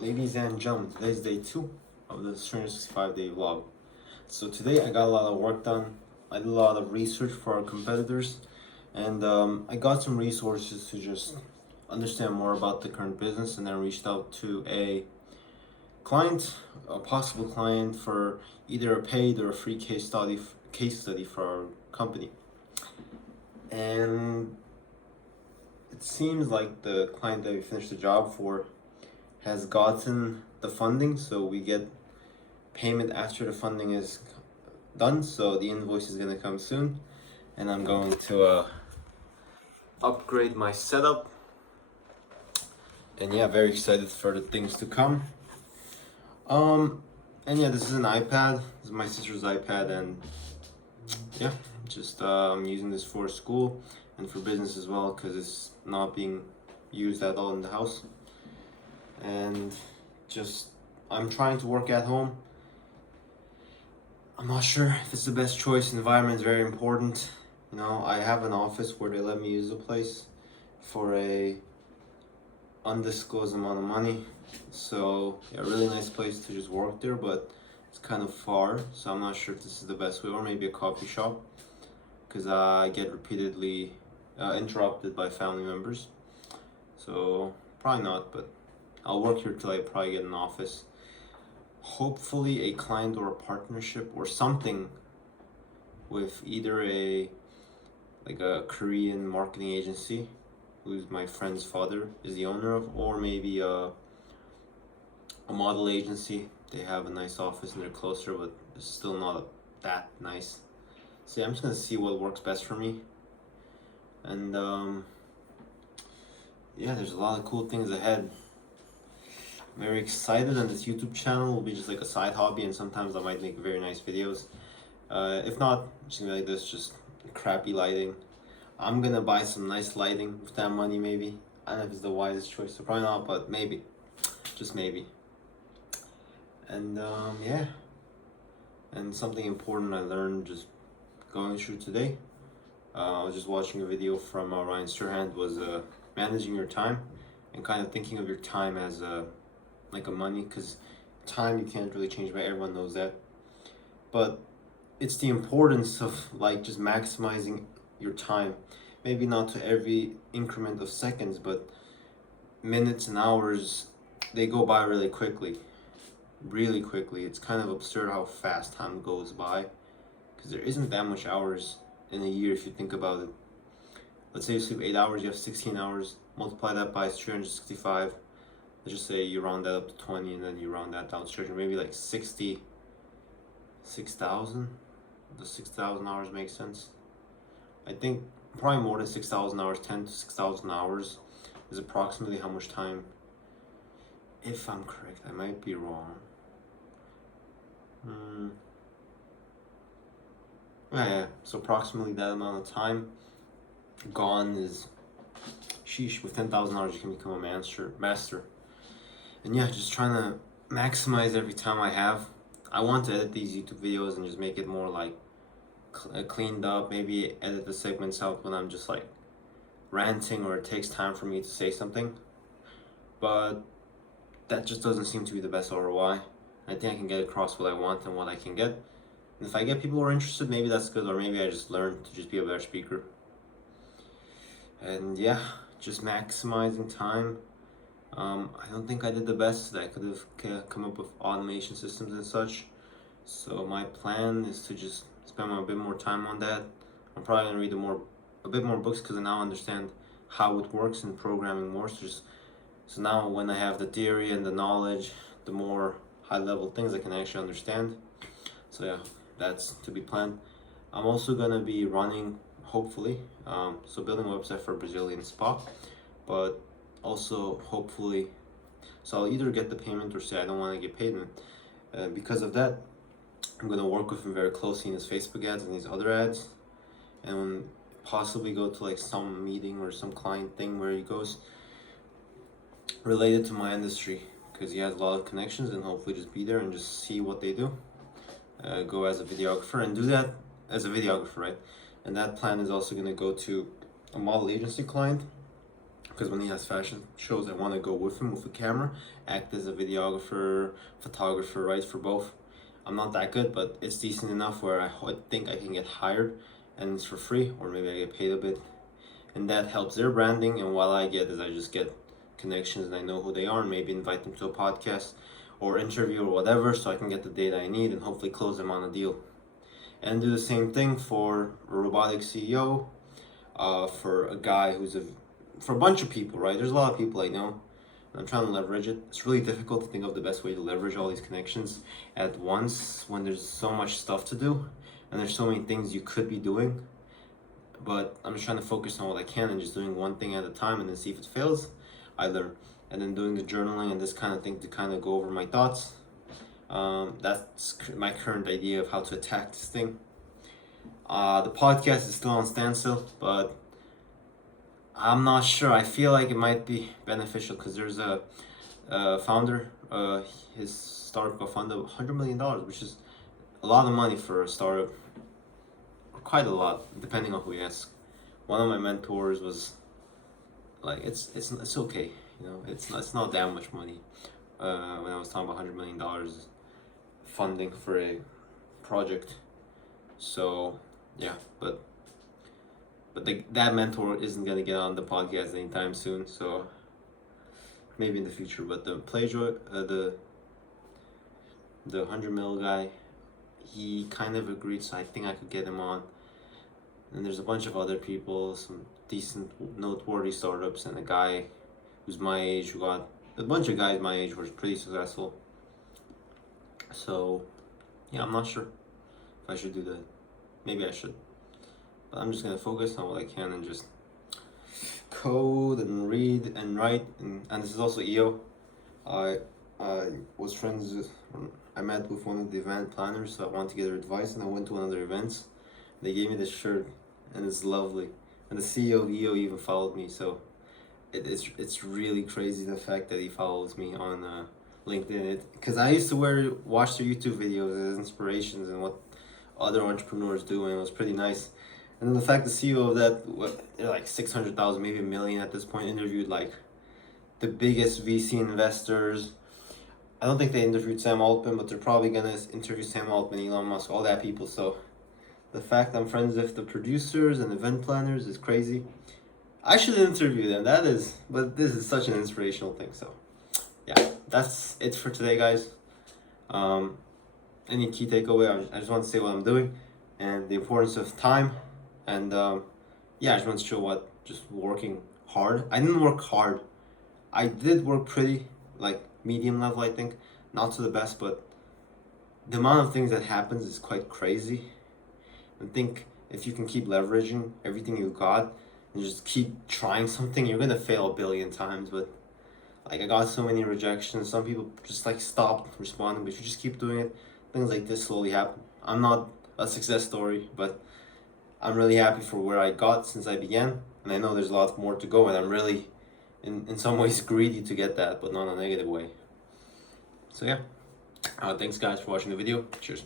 Ladies and gentlemen, today's day 2 of the 365-day vlog. So today I got a lot of work done. I did a lot of research for our competitors, and I got some resources to just understand more about the current business, and then reached out to a client, a possible client, for either a paid or a free case study for our company. And it seems like the client that we finished the job for has gotten the funding, so we get payment after the funding is done. So the invoice is gonna come soon, and I'm going to upgrade my setup. And yeah, very excited for the things to come. And yeah, this is an iPad. This is my sister's iPad, and yeah, just I'm using this for school and for business as well because it's not being used at all in the house. And just I'm trying to work at home. I'm not sure if it's the best choice. Environment is very important. You know, I have an office where they let me use the place for a undisclosed amount of money. So yeah, a really nice place to just work there, but it's kind of far. So I'm not sure if this is the best way, or maybe a coffee shop, because I get repeatedly interrupted by family members. So probably not, but I'll work here till I probably get an office. Hopefully a client or a partnership or something with either a Korean marketing agency, who's my friend's father is the owner of, or maybe a model agency. They have a nice office and they're closer, but it's still not that nice. So yeah, I'm just gonna see what works best for me. And yeah, there's a lot of cool things ahead. I'm very excited, and this YouTube channel will be just like a side hobby, and sometimes I might make very nice videos. If not, just gonna be like this, just crappy lighting. I'm gonna buy some nice lighting with that money, maybe. I don't know if it's the wisest choice, so probably not, but maybe. Just maybe. And yeah. And something important I learned just going through today. I was just watching a video from Ryan Serhant, was managing your time and kind of thinking of your time as like a money, because time you can't really change, but everyone knows that. But it's the importance of like just maximizing your time. Maybe not to every increment of seconds, but minutes and hours, they go by really quickly. Really quickly. It's kind of absurd how fast time goes by, because there isn't that much hours in a year if you think about it. Let's say you sleep 8 hours, you have 16 hours, multiply that by 365. Let's just say you round that up to 20, and then you round that down to maybe like 66,000. Does 6,000 hours make sense? I think probably more than 6,000 hours, 10 to 6,000 hours is approximately how much time, if I'm correct. I might be wrong. Yeah, so approximately that amount of time gone is, sheesh, with 10,000 hours you can become a master. And yeah, just trying to maximize every time I have. I want to edit these YouTube videos and just make it more like cleaned up, maybe edit the segments out when I'm just like ranting or it takes time for me to say something. But that just doesn't seem to be the best ROI. I think I can get across what I want and what I can get. And if I get people who are interested, maybe that's good, or maybe I just learn to just be a better speaker. And yeah, just maximizing time. I don't think I did the best. I could have come up with automation systems and such. So my plan is to just spend a bit more time on that. I'm probably gonna read a bit more books, because I now understand how it works in programming more. So now when I have the theory and the knowledge, the more high level things I can actually understand. So yeah, that's to be planned. I'm also gonna be running, hopefully, so building a website for a Brazilian spa, but also hopefully, so I'll either get the payment or say I don't want to get paid. And because of that, I'm gonna work with him very closely in his Facebook ads and these other ads, and possibly go to like some meeting or some client thing where he goes related to my industry, because he has a lot of connections, and hopefully just be there and just see what they do. Go as a videographer and do that as a videographer, right? And that plan is also going to go to a model agency client because when he has fashion shows, I want to go with him with a camera, act as a videographer, photographer, right, for both. I'm not that good, but it's decent enough where I think I can get hired and it's for free, or maybe I get paid a bit. And that helps their branding, and what I get is I just get connections and I know who they are, and maybe invite them to a podcast or interview or whatever, so I can get the data I need and hopefully close them on a deal. And do the same thing for a robotic CEO, for a guy for a bunch of people, right? There's a lot of people I know. I'm trying to leverage it. It's really difficult to think of the best way to leverage all these connections at once when there's so much stuff to do and there's so many things you could be doing. But I'm just trying to focus on what I can and just doing one thing at a time, and then see if it fails, I learn. And then doing the journaling and this kind of thing to kind of go over my thoughts. That's my current idea of how to attack this thing. The podcast is still on standstill, but I'm not sure. I feel like it might be beneficial because there's a founder. His startup got funded $100 million, which is a lot of money for a startup. Quite a lot, depending on who you ask. One of my mentors was like, it's okay, it's not that much money. When I was talking about $100 million funding for a project, so yeah, but that mentor isn't gonna get on the podcast anytime soon, so maybe in the future. But the Playjoy, the 100 mil guy, he kind of agreed, so I think I could get him on. And there's a bunch of other people, some decent, noteworthy startups, and a guy who's my age who got a bunch of guys my age who were pretty successful. So yeah, I'm not sure if I should do that. Maybe I should. But I'm just gonna focus on what I can and just code and read and write. And this is also EO. I was friends with, I met with one of the event planners, so I wanted to get their advice, and I went to one of their events. They gave me this shirt, and it's lovely. And the CEO of EO even followed me, so it's really crazy the fact that he follows me on LinkedIn. Because I used to watch their YouTube videos as inspirations and what other entrepreneurs do, and it was pretty nice. And then the fact the CEO of that, they're like 600,000, maybe 1 million at this point, interviewed like the biggest VC investors. I don't think they interviewed Sam Altman, but they're probably gonna interview Sam Altman, Elon Musk, all that people. So the fact I'm friends with the producers and event planners is crazy. I should interview them, but this is such an inspirational thing. So yeah, that's it for today, guys. Any key takeaway? I just want to say what I'm doing and the importance of time. And yeah, I just want to show just working hard. I didn't work hard. I did work pretty, like medium level, I think. Not to the best, but the amount of things that happens is quite crazy. I think if you can keep leveraging everything you got and just keep trying something, you're gonna fail 1 billion times. But like, I got so many rejections. Some people just like stopped responding, but if you just keep doing it, things like this slowly happen. I'm not a success story, but I'm really happy for where I got since I began, and I know there's a lot more to go, and I'm really in some ways greedy to get that, but not in a negative way. So yeah, thanks guys for watching the video. Cheers.